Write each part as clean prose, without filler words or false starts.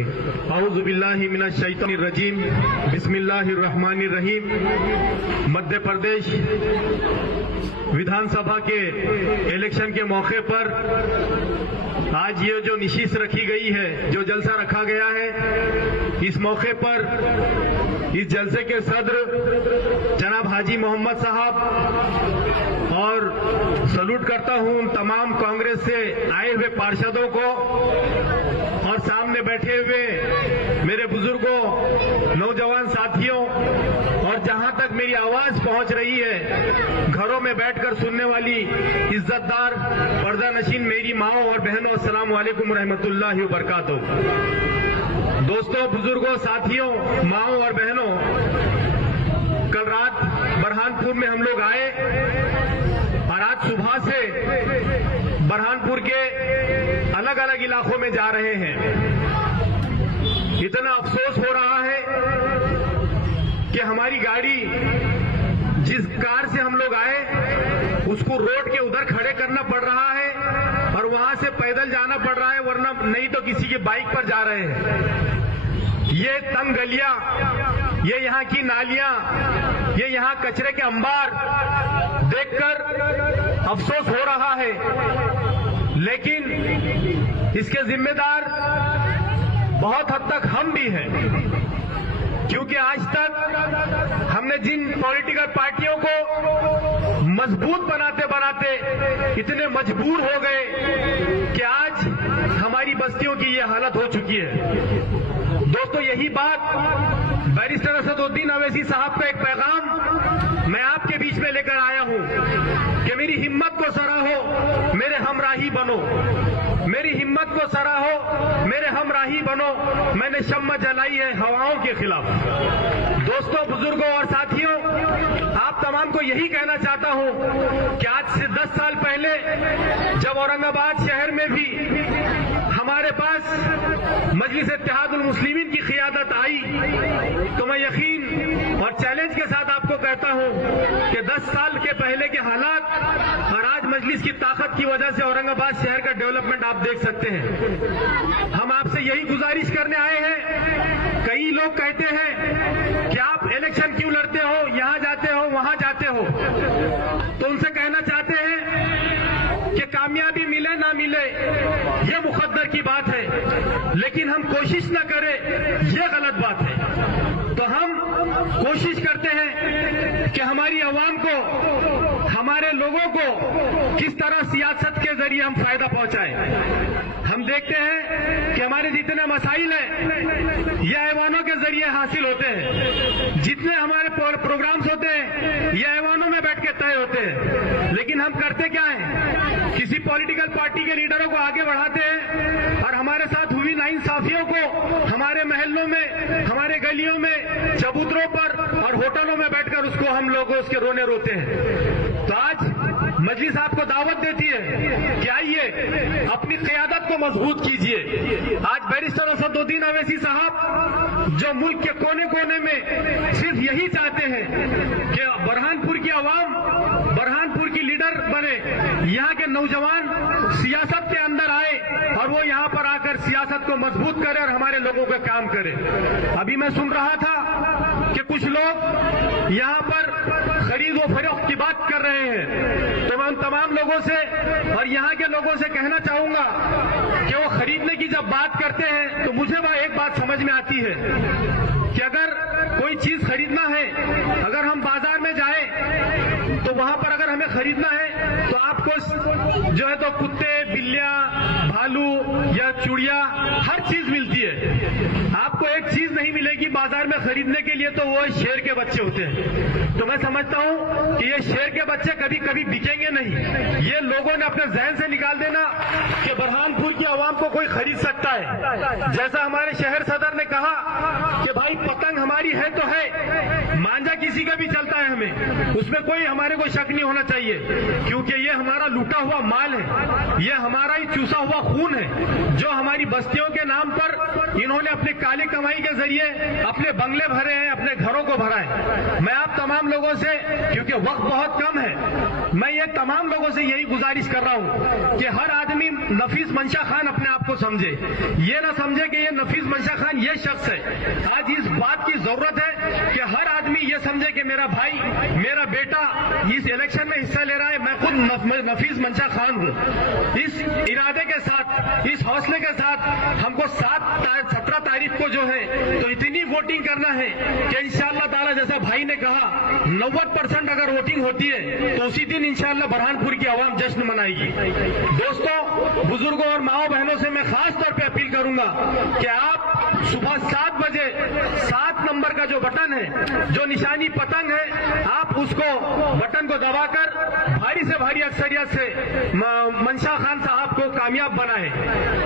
करें। औज़ु बिल्लाहि मिनश शैतानिर रजीम, बिस्मिल्लाहिर रहमानिर रहीम। मध्य प्रदेश विधानसभा के इलेक्शन के मौके पर आज ये जो निशिस्त रखी गई है, जो जलसा रखा गया है, इस मौके पर इस जलसे के सदर जनाब हाजी मोहम्मद साहब और सलूट करता हूं उन तमाम कांग्रेस से आए हुए पार्षदों को और सामने बैठे हुए मेरे बुजुर्गों, नौजवान साथियों और जहां तक मेरी आवाज पहुंच रही है, घरों में बैठकर सुनने वाली इज्जतदार पर्दा नशीन मेरी माओ और बहनों, अस्सलाम वालेकुम रहमतुल्लाहि व बरकातहू। दोस्तों, बुजुर्गों, साथियों, माओ और बहनों, कल रात बरहानपुर में हम लोग आए और आज सुबह से बरहानपुर के अलग अलग इलाकों में जा रहे हैं। इतना अफसोस हो रहा है कि हमारी गाड़ी जिस कार से हम लोग आए उसको रोड के उधर खड़े करना पड़ रहा है और वहां से पैदल जाना पड़ रहा है, वरना नहीं तो किसी के बाइक पर जा रहे हैं। ये तंग गलियां, ये यहाँ की नालियां, ये यहाँ कचरे के अंबार देखकर अफसोस हो रहा है, लेकिन इसके जिम्मेदार बहुत हद तक हम भी हैं, क्योंकि आज तक हमने जिन पॉलिटिकल पार्टियों को मजबूत बनाते बनाते इतने मजबूर हो गए कि आज हमारी बस्तियों की ये हालत हो चुकी है। दोस्तों, यही बात बैरिस्टर असदुद्दीन अवैसी साहब का एक पैगाम मैं आपके बीच में लेकर आया हूं कि मेरी हिम्मत को सराहो, मेरे हमराही बनो, मेरी हिम्मत को सराहो, मेरे हमराही बनो। मैंने शम्मा जलाई है हवाओं के खिलाफ। दोस्तों, बुजुर्गों और साथियों, आप तमाम को यही कहना चाहता हूं कि आज से 10 साल पहले जब औरंगाबाद शहर में भी हमारे पास मजलिस इत्तेहादुल मुस्लिमीन की क़ियादत आई, तो मैं यकीन और चैलेंज के साथ आपको कहता हूं कि 10 साल के पहले के हालात और आज मजलिस की ताकत की वजह से औरंगाबाद शहर का डेवलपमेंट आप देख सकते हैं। हम आपसे यही गुजारिश करने आए हैं। कई लोग कहते हैं कि आप इलेक्शन क्यों लड़ते हो, यहां जाते हो, वहां जाते हो, तो उनसे कहना चाहते हैं कि कामयाबी मिले ना मिले ये मुकद्दर की बात है, लेकिन हम कोशिश न करें ये गलत बात है। तो हम कोशिश करते हैं कि हमारी आवाम को, हमारे लोगों को किस तरह सियासत के जरिए हम फायदा पहुंचाएं। हम देखते हैं कि हमारे जितने मसाइल हैं ये ऐवानों के जरिए हासिल होते हैं, जितने हमारे प्रोग्राम्स होते हैं ये ऐवानों में बैठ के तय होते हैं, लेकिन हम करते क्या है, किसी पॉलिटिकल पार्टी के लीडरों को आगे बढ़ाते हैं और हमारे साथ हुई नाइंसाफियों को हमारे महलों में, हमारे गलियों में, चबूतरों पर और होटलों में बैठकर उसको हम लोग उसके रोने रोते हैं। तो आज मजलिस आपको दावत देती है कि आइए अपनी क़ियादत को मजबूत कीजिए। आज बैरिस्टर असदुद्दीन अवैसी साहब जो मुल्क के कोने कोने में सिर्फ यही चाहते हैं कि बरहानपुर की आवाम बरहानपुर की लीडर बने, यहाँ के नौजवान सियासत के अंदर आए और वो यहाँ पर आकर सियासत को मजबूत करे और हमारे लोगों का काम करे। अभी मैं सुन रहा था कि कुछ लोग यहाँ पर खरीद व फरोख्त की बात कर रहे हैं, तो मैं उन तमाम लोगों से और यहाँ के लोगों से कहना चाहूंगा कि वो खरीदने की जब बात करते हैं तो मुझे वह एक बात समझ में आती है कि अगर कोई चीज खरीदना है, अगर हम बाजार में जाएं तो वहां पर अगर हमें खरीदना है तो आपको जो है तो कुत्ते, बिल्लियां, भालू या चूड़िया हर चीज मिलती है। आपको एक चीज नहीं मिलेगी बाजार में खरीदने के लिए, तो वो शेर के बच्चे होते हैं। तो मैं समझता हूं कि ये शेर के बच्चे कभी कभी बिकेंगे नहीं। ये लोगों ने अपने जहन से निकाल देना कि बरहानपुर की आवाम को कोई खरीद सकता है। जैसा हमारे शहर सदर ने कहा कि भाई पतंग हमारी है तो है, मांझा किसी का भी चलता है हमें, उसमें कोई हमारे को शक नहीं होना चाहिए, क्योंकि ये हमारा लूटा हुआ माल है, ये हमारा ही चूसा हुआ खून है, जो हमारी बस्तियों के नाम पर इन्होंने अपनी काली कमाई के जरिए अपने बंगले भरे हैं, अपने घरों को भरा है। मैं आप तमाम लोगों से, क्योंकि वक्त बहुत कम है, मैं ये तमाम लोगों से यही गुजारिश कर रहा हूं कि हर आदमी नफीस मंशा खान अपने आप को समझे, ये ना समझे कि ये नफीस मंशा खान ये शख्स है। आज इस बात की जरूरत है कि हर आदमी ये समझे कि मेरा भाई, मेरा बेटा इस इलेक्शन में हिस्सा ले रहा है, मैं खुद नफीस मंशा खान हूं। इस इरादे के साथ, इस हौसले के साथ हमको 17 तारीख को जो है तो इतनी वोटिंग करना है कि इंशाअल्लाह ताला, जैसा भाई ने कहा, 90% अगर वोटिंग होती है तो उसी दिन इंशाअल्लाह बुरहानपुर की आवाम जश्न मनाएगी। दोस्तों, बुजुर्गों और माओ बहनों से मैं खास तौर पे अपील करूंगा कि आप सुबह 7 बजे 7 नंबर का जो बटन है, जो निशानी पतंग है, आप उसको बटन को दबाकर भारी से भारी अक्सरियत से मंशा खान साहब को कामयाब बनाए।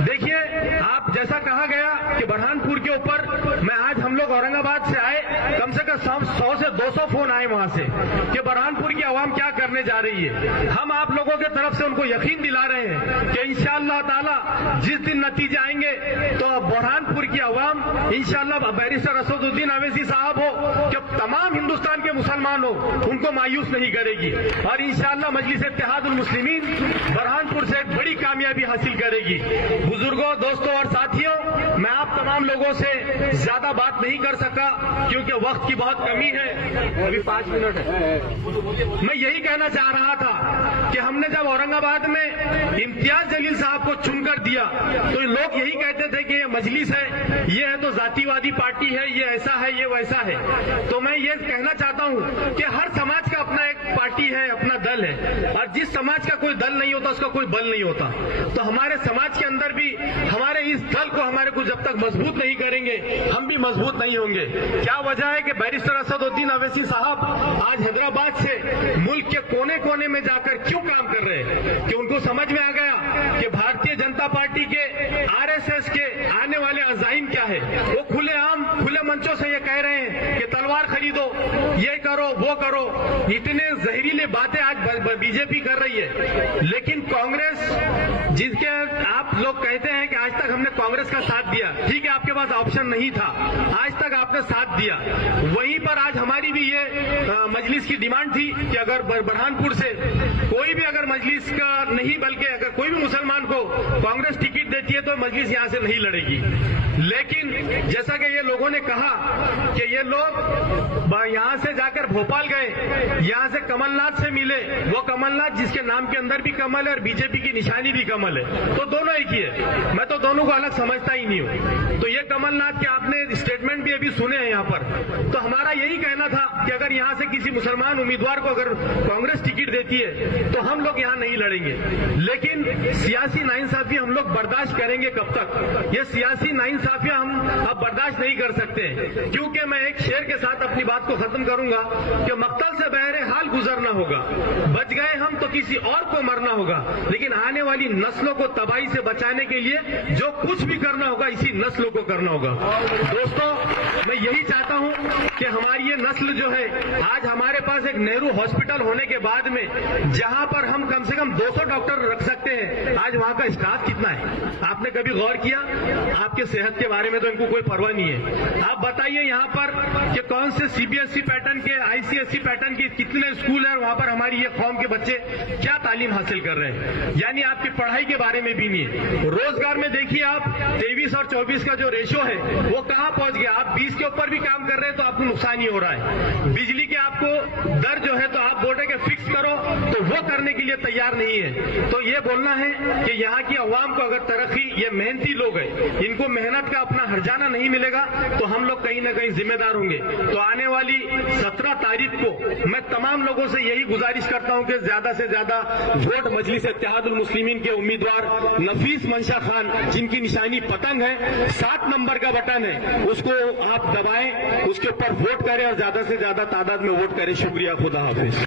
देखिए, आप जैसा कहा गया कि बुरहानपुर के ऊपर, मैं आज हम लोग औरंगाबाद से आए, कम से कम 100 से 200 फोन आए वहां से कि बुरहानपुर की आवाम क्या करने जा रही है। हम आप लोगों की तरफ से उनको यकीन दिला रहे हैं कि इंशाअल्लाह ताला जिस दिन नतीजे आएंगे तो बुरहानपुर की आवाम इंशाअल्लाह बैरिस्टर असदुद्दीन अवैसी साहब हो कि तमाम हिंदुस्तान के मुसलमान हो, उनको मायूस नहीं करेगी और इंशाअल्लाह मजलिस इत्तेहादुल मुस्लिमीन बुरहानपुर से एक बड़ी कामयाबी हासिल करेगी। बुजुर्गों, दोस्तों और साथियों, मैं आप तमाम लोगों से ज्यादा बात नहीं कर सका क्योंकि वक्त की बहुत कमी है, अभी 5 मिनट है। मैं यही कहना चाह रहा था कि हमने जब औरंगाबाद में इम्तियाज जलील साहब को चुनकर दिया तो लोग यही कहते थे कि ये मजलिस है, ये है तो जातिवादी पार्टी है, ये ऐसा है, ये वैसा है। तो मैं ये कहना चाहता हूं कि हर समाज का अपना एक पार्टी है, अपना दल है, और जिस समाज का कोई दल नहीं होता उसका कोई बल नहीं होता। तो हमारे समाज के अंदर भी हमारे इस दल को, हमारे को जब तक मजबूत नहीं करेंगे हम भी मजबूत नहीं होंगे। क्या वजह है कि बैरिस्टर असदुद्दीन अवैसी साहब आज हैदराबाद से मुल्क के कोने कोने में जाकर क्यों काम कर रहे हैं? कि उनको समझ में आ गया कि भारतीय जनता पार्टी के, आरएसएस के आने वाले अजाइम क्या है। वो खुलेआम, खुले मंचों से ये कह रहे हैं कि तलवार खरीदो, ये करो, वो करो, इतने जहरीले बातें आज बीजेपी कर रही है। लेकिन कांग्रेस, जिसके आप लोग कहते हैं कि आज तक हमने कांग्रेस का साथ दिया, ठीक है, आपके पास ऑप्शन नहीं था, आज तक आपने साथ दिया। वहीं पर आज हमारी भी ये मजलिस की डिमांड थी कि अगर बुरहानपुर से कोई भी अगर मजलिस का नहीं, बल्कि अगर कोई भी मुसलमान को कांग्रेस टिकट देती है तो मजलिस यहां से नहीं लड़ेगी। लेकिन जैसा कि ये लोगों ने कहा कि ये लोग यहां से जाकर भोपाल गए, यहां से कमलनाथ से मिले, वो कमलनाथ जिसके नाम के अंदर भी कमल है और बीजेपी की निशानी भी कमल है, तो दोनों एक ही है। मैं तो दोनों को अलग समझता ही नहीं हूं। तो ये कमलनाथ के आपने स्टेटमेंट भी अभी सुने हैं यहां पर। तो हमारा यही कहना था कि अगर यहां से किसी मुसलमान उम्मीदवार को अगर कांग्रेस टिकट देती है तो हम लोग यहां नहीं लड़ेंगे। लेकिन सियासी नाइंसाफी हम लोग बर्दाश्त करेंगे कब तक? ये सियासी नाइंसाफियां हम अब बर्दाश्त नहीं कर सकते, क्योंकि मैं एक शेर के साथ अपनी बात को खत्म करूंगा कि मक्तल से बहरे हाल गुजरना होगा, बच गए हम तो किसी और को मरना होगा, लेकिन आने वाली नस्लों को तबाही से बचाने के लिए जो कुछ भी करना होगा इसी नस्लों को करना होगा। दोस्तों, मैं यही चाहता हूं कि हमारी ये नस्ल जो है, आज हमारे पास एक नेहरू हॉस्पिटल होने के बाद में जहां पर हम कम से कम 200 डॉक्टर रख सकते हैं, आज वहां का स्टाफ कितना है? आपने कभी गौर किया? आपके सेहत के बारे में तो इनको कोई परवाह नहीं है। आप बताइए यहां पर कि कौन से सीबीएसई पैटर्न के, आईसीएसई पैटर्न के कितने स्कूल है, वहां पर हमारी ये कौम के बच्चे क्या तालीम हासिल कर रहे हैं? यानी आपकी पढ़ाई के बारे में भी नहीं है। रोजगार में देखिए आप 23 और 24 का जो रेशो है वो कहां पहुंच गया। आप 20 के ऊपर भी काम कर रहे हैं तो आपको नुकसान ही हो रहा है। बिजली के आपको दर जो है तो आप बोल रहे कि फिक्स करो, तो वो करने के लिए तैयार नहीं है। तो ये बोलना है कि यहाँ की अवाम को अगर तरक्की, ये मेहनती लोग हैं, इनको मेहनत का अपना हर्जाना नहीं मिलेगा तो हम लोग कहीं ना कहीं जिम्मेदार होंगे। तो आने वाली 17 तारीख को मैं तमाम लोगों से यही गुजारिश करता हूं कि ज्यादा से ज्यादा वोट मजलिस इत्तेहादुल मुस्लिमीन के उम्मीदवार नफीस मंशा खान, जिनकी निशानी पतंग है, 7 नंबर का बटन है, उसको आप दबाएं, उसके ऊपर वोट करें और ज्यादा से ज्यादा तादाद में वोट करें। शुक्रिया, खुदा हाफिज।